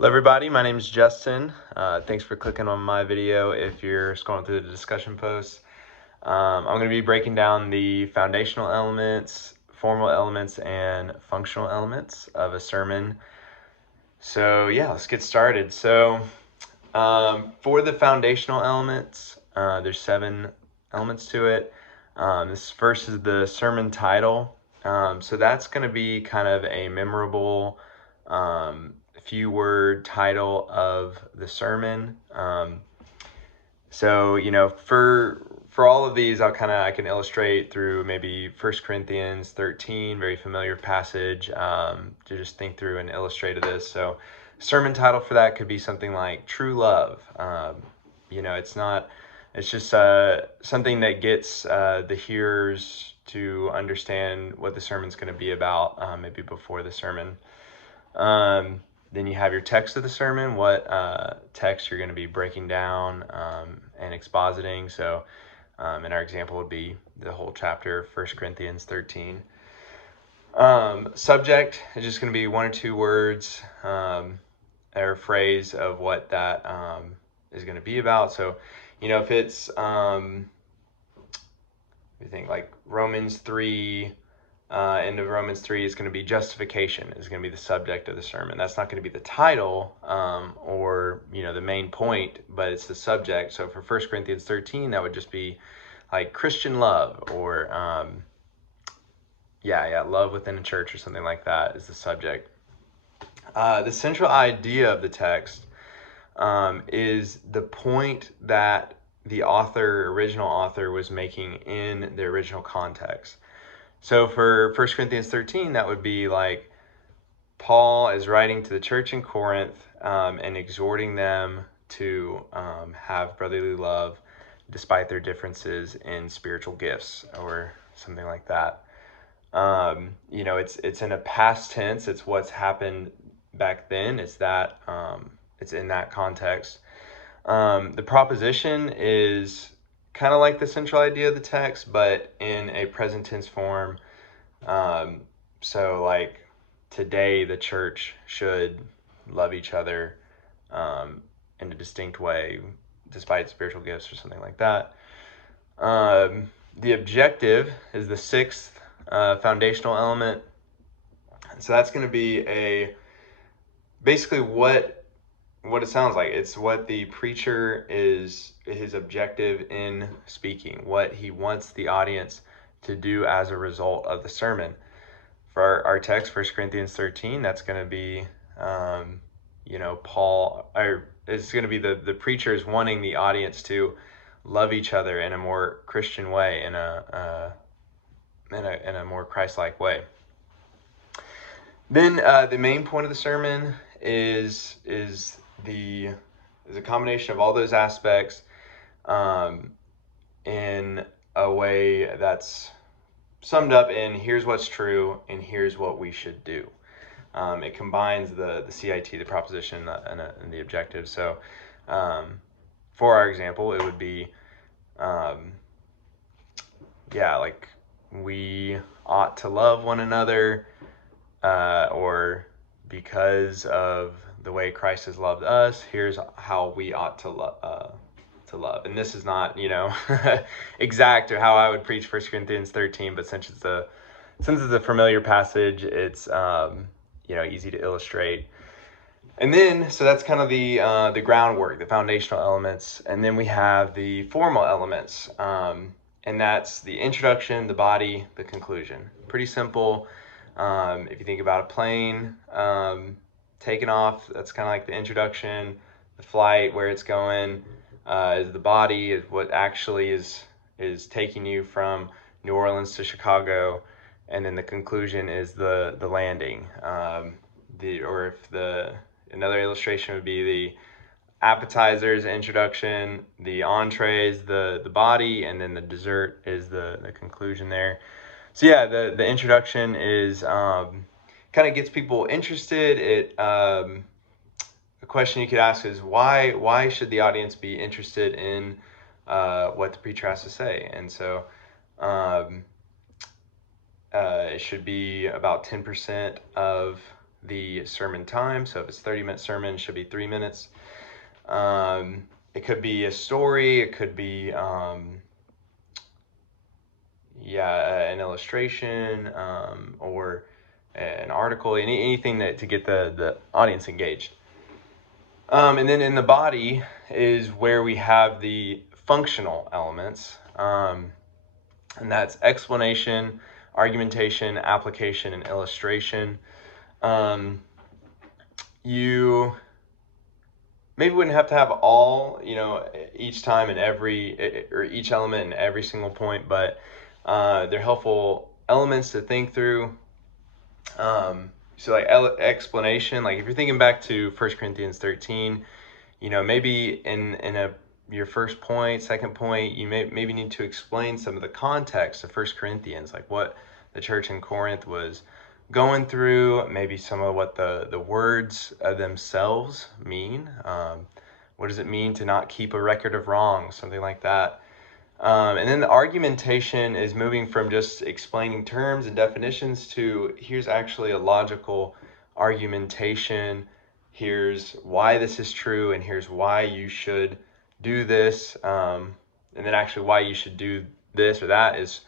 Hello everybody, my name is Justin. Thanks for clicking on my video if you're scrolling through the discussion posts. I'm going to be breaking down the foundational elements, formal elements, and functional elements of a sermon. So yeah, let's get started. So for the foundational elements, there's 7 elements to it. This first is the sermon title. So that's going to be kind of a memorable few word title of the sermon. So for all of these, I can illustrate through maybe 1 Corinthians 13, very familiar passage, to just think through and illustrate this. So sermon title for that could be something like True Love. It's just something that gets the hearers to understand what the sermon's going to be about, maybe before the sermon. Then you have your text of the sermon, what text you're going to be breaking down and expositing. So in our example would be the whole chapter, 1 Corinthians 13. Subject is just going to be 1 or 2 words or a phrase of what that is going to be about. So, if it's, you think like Romans 3, end of Romans 3 is going to be justification, is going to be the subject of the sermon. That's not going to be the title or the main point, but it's the subject. So for 1 Corinthians 13, that would just be like Christian love or love within a church or something like that is the subject. The central idea of the text is the point that the original author was making in the original context. So for 1 Corinthians 13, that would be like Paul is writing to the church in Corinth and exhorting them to have brotherly love despite their differences in spiritual gifts or something like that. It's in a past tense. It's what's happened back then. It's in that context. The proposition is kind of like the central idea of the text, but in a present tense form. So like today, the church should love each other in a distinct way, despite spiritual gifts or something like that. The objective is the 6th foundational element. So that's going to be basically what it sounds like. It's what the preacher is, his objective in speaking, what he wants the audience to do as a result of the sermon. For our text, 1 Corinthians 13, that's going to be, Paul, or it's going to be the preacher is wanting the audience to love each other in a more Christian way, in a more Christ-like way. Then the main point of the sermon is a combination of all those aspects in a way that's summed up in here's what's true and here's what we should do. It combines the CIT, the proposition, and the objective. So for our example, it would be like we ought to love one another, or because of the way Christ has loved us, here's how we ought to love. And this is not, exact or how I would preach 1 Corinthians 13, but since it's a familiar passage, it's easy to illustrate. And then, so that's kind of the groundwork, the foundational elements, and then we have the formal elements, and that's the introduction, the body, the conclusion. Pretty simple. If you think about a plane taking off, that's kind of like the introduction. The flight, where it's going, is the body, is what actually is taking you from New Orleans to Chicago, and then the conclusion is the landing. Another illustration would be the appetizers, introduction, the entrees, the body, and then the dessert is the conclusion there. So yeah, the introduction is kind of gets people interested. A question you could ask is why should the audience be interested in what the preacher has to say? And so it should be about 10% of the sermon time. So if it's 30-minute sermon, it should be 3 minutes. It could be a story. It could be, an illustration, or an article, anything to get the audience engaged. And then in the body is where we have the functional elements, and that's explanation, argumentation, application, and illustration. You maybe wouldn't have to have all, each time in or each element in every single point, but they're helpful elements to think through. So like explanation, like if you're thinking back to 1 Corinthians 13, maybe in your first point, second point, you maybe need to explain some of the context of 1 Corinthians, like what the church in Corinth was going through, maybe some of what the words themselves mean. What does it mean to not keep a record of wrongs, something like that. And then the argumentation is moving from just explaining terms and definitions to here's actually a logical argumentation. Here's why this is true, and here's why you should do this. And then actually why you should do this or that is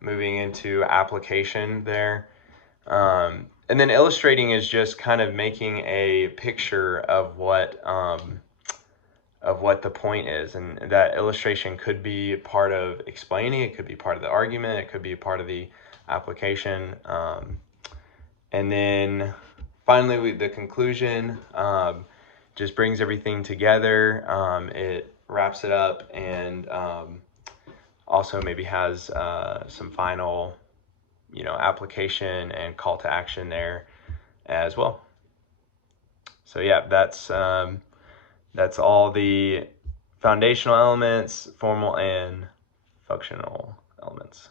moving into application there. And then illustrating is just kind of making a picture of what the point is, and that illustration could be part of explaining, it could be part of the argument, it could be a part of the application. And then finally, the conclusion just brings everything together. It wraps it up, and also maybe has some final, application and call to action there as well. So yeah, that's all the foundational elements, formal and functional elements.